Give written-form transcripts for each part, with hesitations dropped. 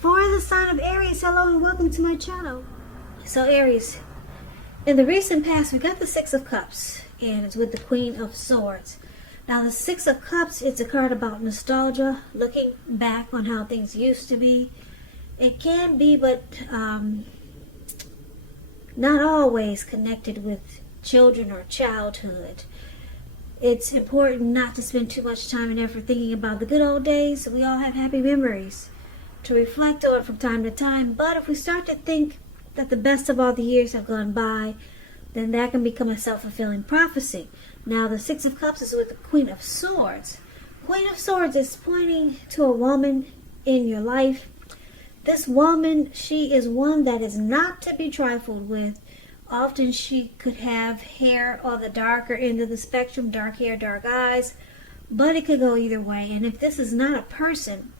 For the sign of Aries, hello and welcome to my channel. So Aries, in the recent past we got the Six of Cups and it's with the Queen of Swords. Now the Six of Cups, it's a card about nostalgia, looking back on how things used to be. It can be, but not always connected with children or childhood. It's important not to spend too much time and effort thinking about the good old days. We all have happy memories to reflect on from time to time, but if we start to think that the best of all the years have gone by, then that can become a self-fulfilling prophecy. Now the Six of Cups is with the Queen of Swords. Queen of Swords is pointing to a woman in your life. This woman, she is one that is not to be trifled with. Often she could have hair on the darker end of the spectrum, dark hair, dark eyes, but it could go either way. And if this is not a person,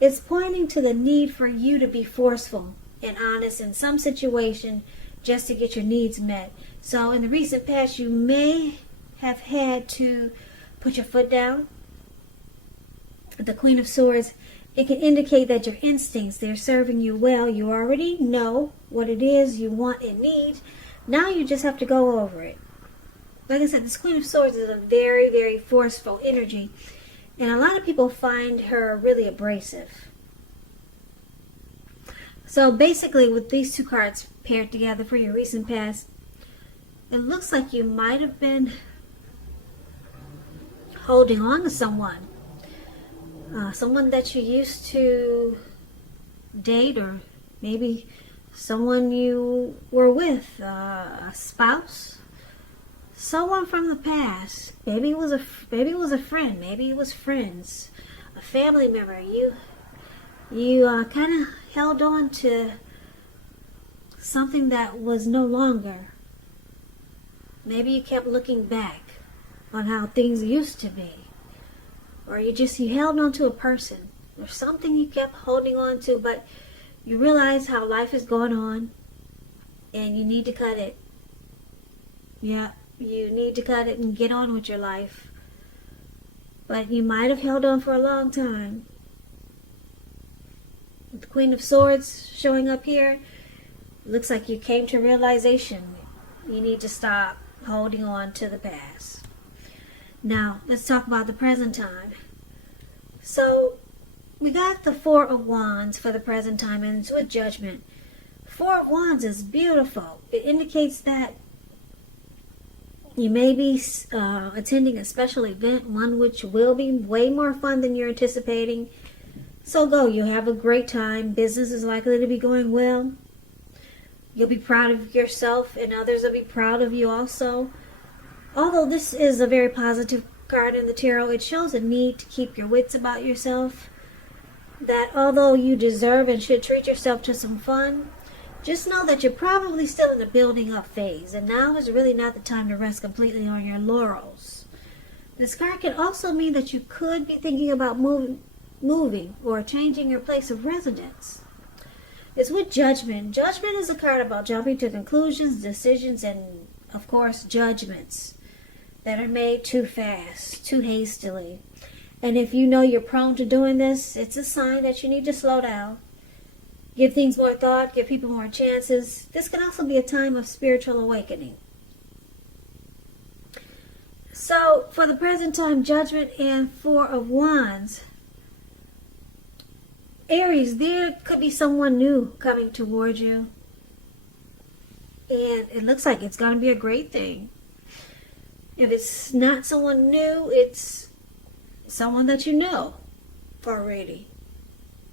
it's pointing to the need for you to be forceful and honest in some situation just to get your needs met. So in the recent past, you may have had to put your foot down. The Queen of Swords, it can indicate that your instincts, they're serving you well. You already know what it is you want and need. Now you just have to go over it. Like I said, this Queen of Swords is a very, very forceful energy. And a lot of people find her really abrasive. So basically with these two cards paired together for your recent past, it looks like you might have been holding on to someone. Someone that you used to date, or maybe someone you were with, a spouse, someone from the past. Maybe it was a friend, maybe it was friends, a family member. You kind of held on to something that was no longer. Maybe you kept looking back on how things used to be. Or you held on to a person or something you kept holding on to, but you realize how life is going on and you need to cut it. Yeah, you need to cut it and get on with your life. But you might have held on for a long time. With the Queen of Swords showing up here, looks like you came to realization. You need to stop holding on to the past. Now, let's talk about the present time. So, we got the Four of Wands for the present time, and it's with Judgment. Four of Wands is beautiful. It indicates that you may be attending a special event, one which will be way more fun than you're anticipating. So go, you'll have a great time. Business is likely to be going well. You'll be proud of yourself, and others will be proud of you also. Although this is a very positive card in the tarot, it shows a need to keep your wits about yourself. That although you deserve and should treat yourself to some fun, just know that you're probably still in the building up phase, and now is really not the time to rest completely on your laurels. This card can also mean that you could be thinking about moving or changing your place of residence. It's with Judgment. Judgment is a card about jumping to conclusions, decisions, and of course judgments that are made too fast, too hastily. And if you know you're prone to doing this, it's a sign that you need to slow down. Give things more thought, give people more chances. This can also be a time of spiritual awakening. So, for the present time, Judgment and Four of Wands. Aries, there could be someone new coming towards you. And it looks like it's going to be a great thing. If it's not someone new, it's someone that you know already.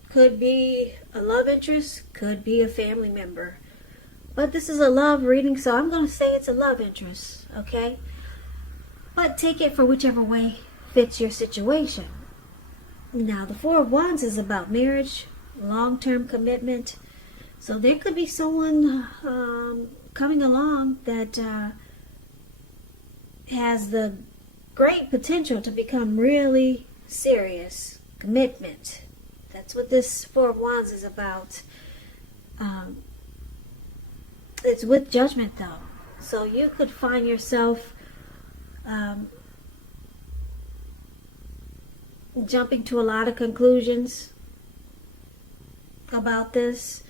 Could be a love interest, could be a family member. But this is a love reading, so I'm going to say it's a love interest, okay? But take it for whichever way fits your situation. Now, the Four of Wands is about marriage, long-term commitment. So there could be someone coming along that has the great potential to become really serious. Commitment. That's what this Four of Wands is about. It's with Judgment though. So you could find yourself jumping to a lot of conclusions about this,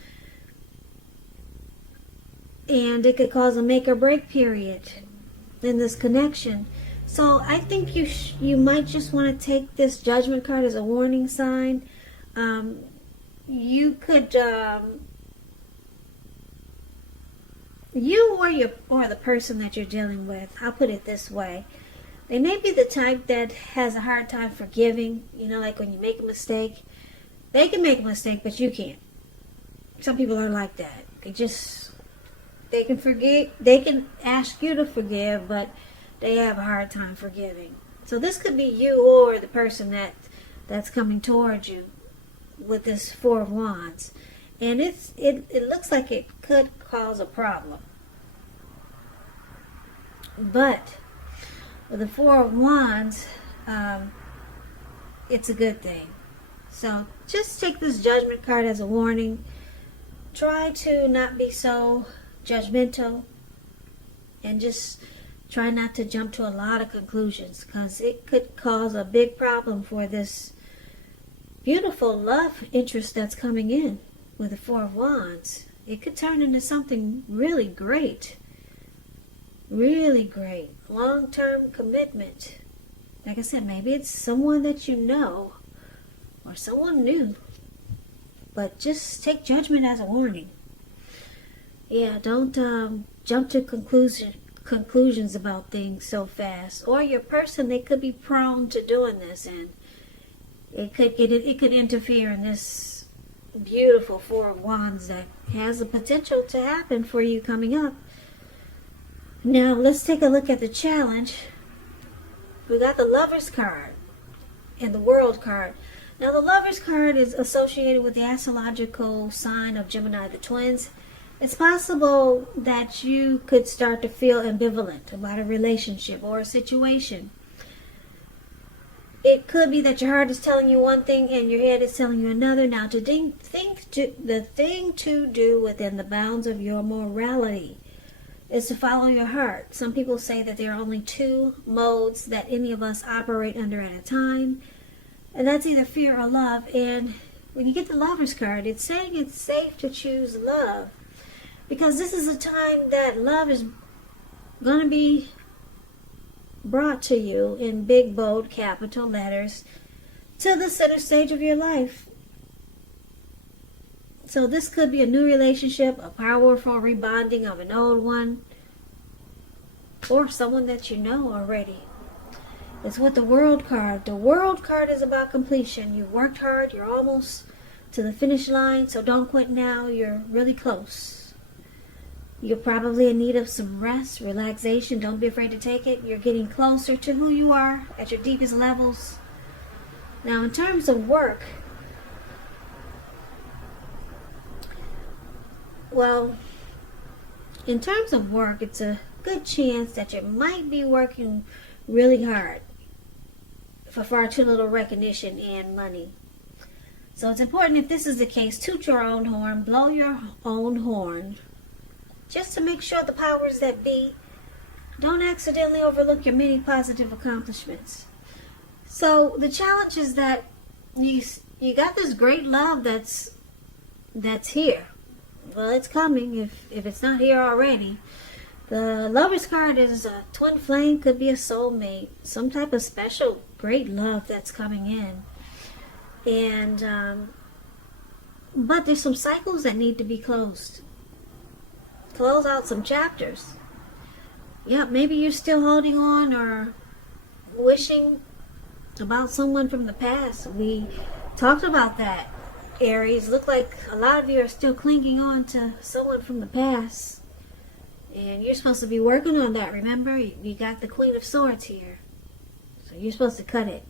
and it could cause a make or break period in this connection. So I think you might just want to take this Judgment card as a warning sign. You could, you or the person that you're dealing with, I'll put it this way, they may be the type that has a hard time forgiving. You know, like when you make a mistake, they can make a mistake, but you can't. Some people are like that. They can forgive, they can ask you to forgive, but they have a hard time forgiving. So this could be you or the person that's coming towards you with this Four of Wands. And it looks like it could cause a problem. But with the Four of Wands, it's a good thing. So just take this Judgment card as a warning. Try to not be so judgmental, and just try not to jump to a lot of conclusions, because it could cause a big problem for this beautiful love interest that's coming in with the Four of Wands. It could turn into something really great. Really great. Long-term commitment. Like I said, maybe it's someone that you know or someone new. But just take Judgment as a warning. Yeah, don't jump to conclusions about things so fast. Or your person, they could be prone to doing this, and it could interfere in this beautiful Four of Wands that has the potential to happen for you coming up. Now let's take a look at the challenge. We got the Lovers card and the World card. Now the Lovers card is associated with the astrological sign of Gemini, the twins. It's possible that you could start to feel ambivalent about a relationship or a situation. It could be that your heart is telling you one thing and your head is telling you another. Now, the thing to do within the bounds of your morality is to follow your heart. Some people say that there are only two modes that any of us operate under at a time, and that's either fear or love. And when you get the Lovers card, it's saying it's safe to choose love, because this is a time that love is going to be brought to you in big, bold, capital letters to the center stage of your life. So this could be a new relationship, a powerful rebonding of an old one, or someone that you know already. It's with the World card. The World card is about completion. You've worked hard. You're almost to the finish line, so don't quit now. You're really close. You're probably in need of some rest, relaxation. Don't be afraid to take it. You're getting closer to who you are at your deepest levels. Now, in terms of work, it's a good chance that you might be working really hard for far too little recognition and money. So it's important, if this is the case, toot your own horn, blow your own horn, just to make sure the powers that be don't accidentally overlook your many positive accomplishments. So the challenge is that you got this great love that's here. Well, it's coming if it's not here already. The Lovers card is a twin flame, could be a soulmate, some type of special great love that's coming in. And but there's some cycles that need to be closed. Close out some chapters. Yeah, maybe you're still holding on or wishing about someone from the past. We talked about that, Aries. Look like a lot of you are still clinging on to someone from the past. And you're supposed to be working on that. Remember, you got the Queen of Swords here. So you're supposed to cut it.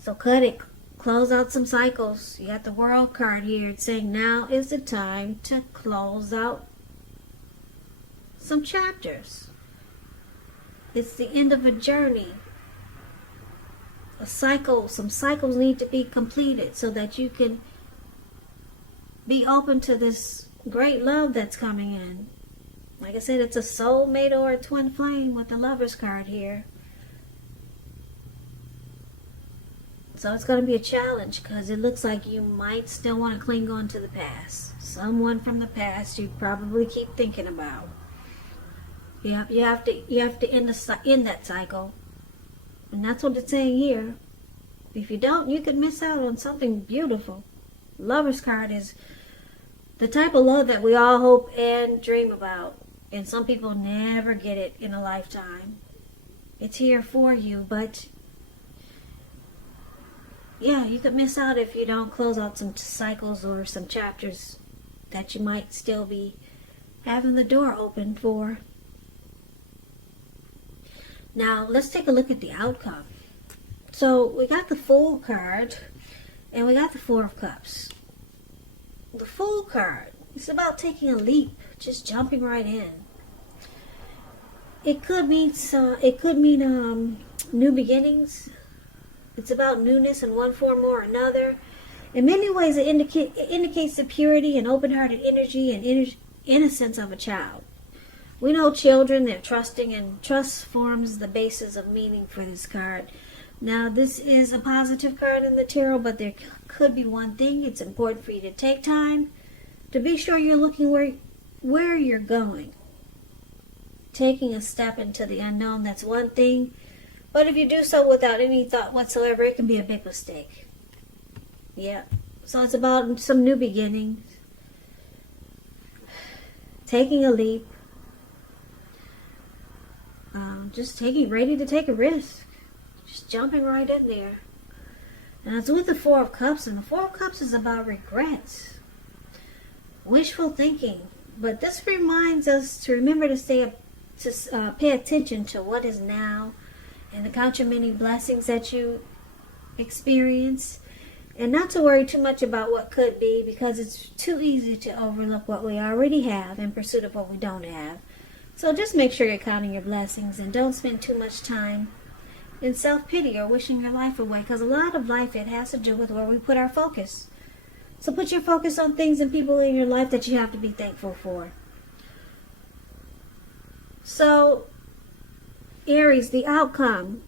So cut it. Close out some cycles. You got the World card here. It's saying now is the time to close out some chapters. It's the end of a journey. A cycle. Some cycles need to be completed so that you can be open to this great love that's coming in. Like I said, it's a soulmate or a twin flame with the Lovers card here. So So it's going to be a challenge because it looks like you might still want to cling on to the past. Someone from the past you probably keep thinking about. You have to end that cycle. And that's what it's saying here. If you don't, you could miss out on something beautiful. Lover's card is the type of love that we all hope and dream about. And some people never get it in a lifetime. It's here for you, but yeah, you could miss out if you don't close out some cycles or some chapters that you might still be having the door open for. Now, let's take a look at the outcome. So, we got the Fool card, and we got the Four of Cups. The Fool card, it's about taking a leap, just jumping right in. It could mean new beginnings. It's about newness in one form or another. In many ways, it indicates the purity and open-hearted energy and innocence of a child. We know children, they're trusting, and trust forms the basis of meaning for this card. Now, this is a positive card in the tarot, but there could be one thing. It's important for you to take time to be sure you're looking where you're going. Taking a step into the unknown, that's one thing. But if you do so without any thought whatsoever, it can be a big mistake. Yeah. So it's about some new beginnings. Taking a leap. Just ready to take a risk. Just jumping right in there. And it's with the Four of Cups, and the Four of Cups is about regrets. Wishful thinking. But this reminds us to remember to pay attention to what is now and to count your many blessings that you experience, and not to worry too much about what could be, because it's too easy to overlook what we already have in pursuit of what we don't have. So just make sure you're counting your blessings and don't spend too much time in self-pity or wishing your life away, because a lot of life, it has to do with where we put our focus. So put your focus on things and people in your life that you have to be thankful for. So, Aries, the outcome,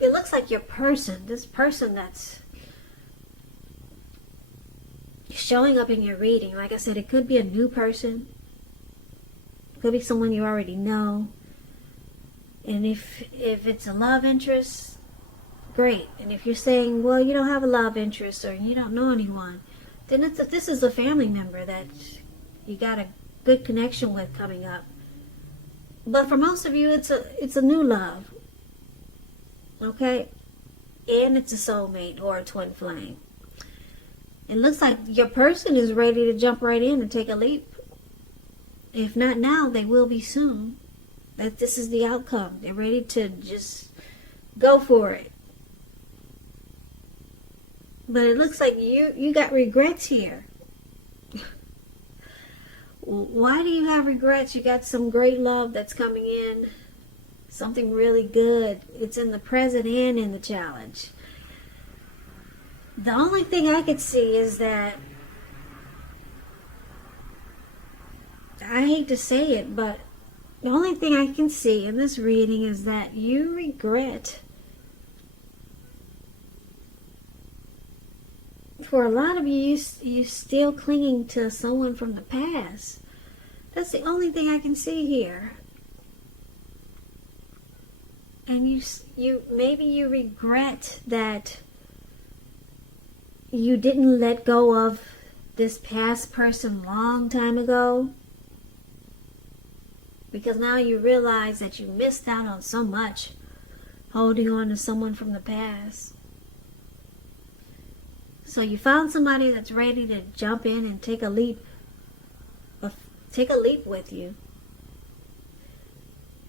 it looks like this person that's showing up in your reading, like I said, it could be a new person. It could be someone you already know. And if it's a love interest, great. And if you're saying, well, you don't have a love interest or you don't know anyone, then this is a family member that you got a good connection with coming up. But for most of you, it's a new love. Okay? And it's a soulmate or a twin flame. It looks like your person is ready to jump right in and take a leap. If not now, they will be soon. That this is the outcome. They're ready to just go for it. But it looks like you got regrets here. Why do you have regrets? You got some great love that's coming in. Something really good. It's in the present and in the challenge. The only thing I could see is that, I hate to say it, but the only thing I can see in this reading is that you regret, for a lot of you still clinging to someone from the past. That's the only thing I can see here. And maybe you regret that you didn't let go of this past person long time ago, because now you realize that you missed out on so much holding on to someone from the past. So you found somebody that's ready to jump in and take a leap with you.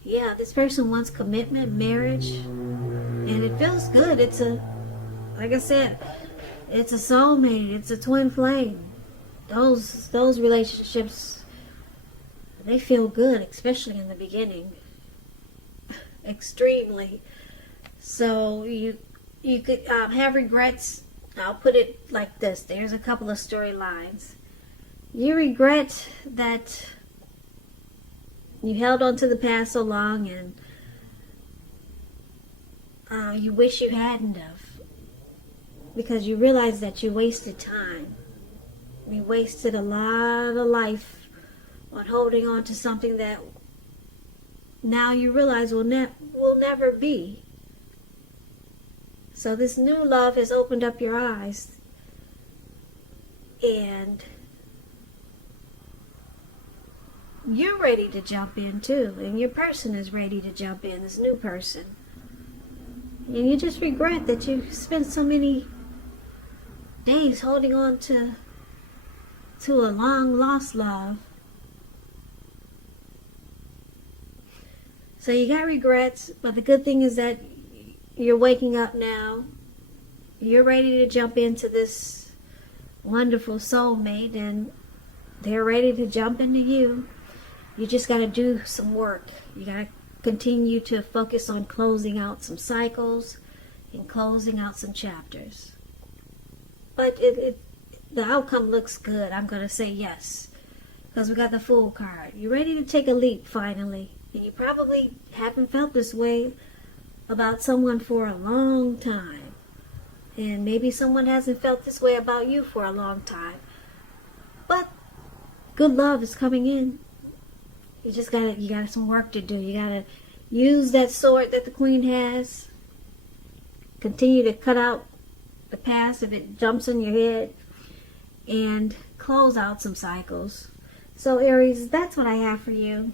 Yeah, this person wants commitment, marriage, and it feels good. Like I said, it's a soulmate, it's a twin flame. Those relationships, they feel good, especially in the beginning. Extremely. So you could have regrets. I'll put it like this. There's a couple of storylines. You regret that you held on to the past so long, and you wish you hadn't have. because you realize that you wasted time. You wasted a lot of life on holding on to something that now you realize will never be. So this new love has opened up your eyes, and you're ready to jump in too, and your person is ready to jump in, this new person. And you just regret that you spent so many days holding on to a long lost love. So you got regrets, but the good thing is that you're waking up now. You're ready to jump into this wonderful soulmate, and they're ready to jump into you. You just got to do some work. You got to continue to focus on closing out some cycles and closing out some chapters. But the outcome looks good. I'm going to say yes, because we got the Fool card. You're ready to take a leap finally. And you probably haven't felt this way about someone for a long time. And maybe someone hasn't felt this way about you for a long time. But good love is coming in. You got some work to do. You got to use that sword that the Queen has. Continue to cut out the past if it jumps in your head. And close out some cycles. So Aries, that's what I have for you.